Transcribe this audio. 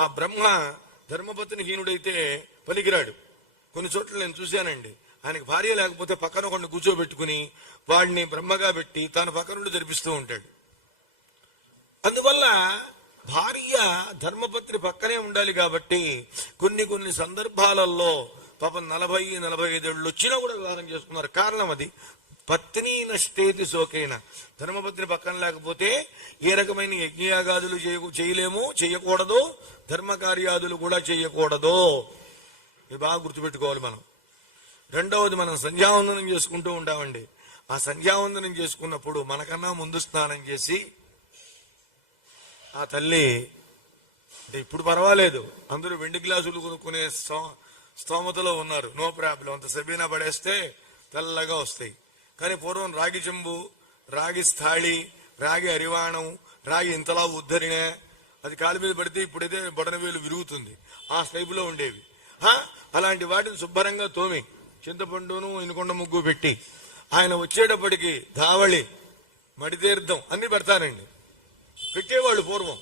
ఆ బ్రహ్మ ధర్మపత్ని హీనుడైతే పనికిరాడు. కొన్ని చోట్ల నేను చూశానండి, ఆయనకు భార్య లేకపోతే పక్కన ఒకరిని కూర్చోబెట్టుకుని వాడిని బ్రహ్మగా పెట్టి తన పక్క నుండి జరిపిస్తూ ఉంటాడు. అందువల్ల భార్య ధర్మపత్ని పక్కనే ఉండాలి. కాబట్టి కొన్ని సందర్భాలలో పాపం 40-45 ఏళ్ళు వచ్చినా కూడా వివాహం చేసుకున్నారు. కారణం అది పత్ని నష్టేతి శోకైన. ధర్మపత్ని పక్కన లేకపోతే ఏ రకమైన యజ్ఞయాగాదులు చేయలేము, చేయకూడదు, ధర్మకార్యాదులు కూడా చేయకూడదు. ఇది బాగా గుర్తుపెట్టుకోవాలి మనం. రెండవది, మనం సంధ్యావందనం చేసుకుంటూ ఉంటామండి. ఆ సంధ్యావందనం చేసుకున్నప్పుడు మనకన్నా ముందు స్నానం చేసి ఆ తల్లి, అంటే ఇప్పుడు పర్వాలేదు, అందరూ వెండి గ్లాసులు కొనుక్కునే స్తోమతలో ఉన్నారు, నో ప్రాబ్లం, అంత సబీనా పడేస్తే తెల్లగా వస్తాయి. కానీ పూర్వం రాగి చెంబు, రాగి స్థాళి, రాగి అరివాణం, రాగి ఇంతలా ఉద్ధరిణ, అది కాలు మీద పడితే ఇప్పుడైతే బొటనవేలు విరుగుతుంది, ఆ టైపులో ఉండేవి. అలాంటి వాటిని శుభ్రంగా తోమి చింతపండును ఇనుకొండ ముగ్గు పెట్టి ఆయన వచ్చేటప్పటికి ధావళి, మడితీర్థం అన్ని పెడతారండి, పెట్టేవాళ్ళు పూర్వం.